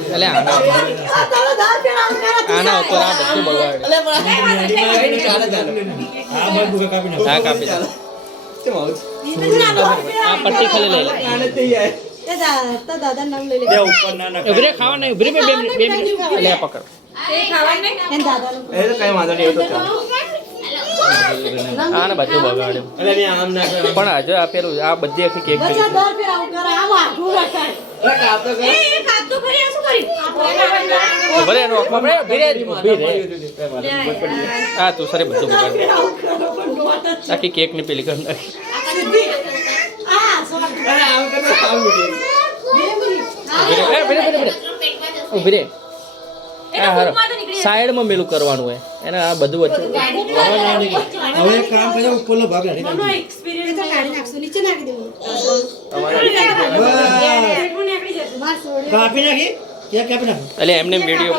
એટલે આના ઉપર આ બધું બગાડે. હા કાપી દે. આ પટ્ટી ખાલી લઈ લે. દાદા નામ લઈ લે. ઉભરે ખાવા નહીં. ઉભરે 2 મિનિટ લે પકડ. એ તો કઈ વાંધો નહીં, એ તો ચાલે. આને બધું બગાડે. પણ હજુ આ પેલું આ બધી આખી કેક કરી. ઉભરે એનો ઉભરે ઊભી રહે. હા તું સરે બધું બગાડે. આખી કેક ની પેલી કરી નાખી. ઉભી રે. સાઈડમાં મેલું કરવાનું હોય એને આ બધું વચ્ચે. હવે કામ કરે ઉપરનો ભાગ રાખી કાપી નાખી. એટલે એમને વિડીયો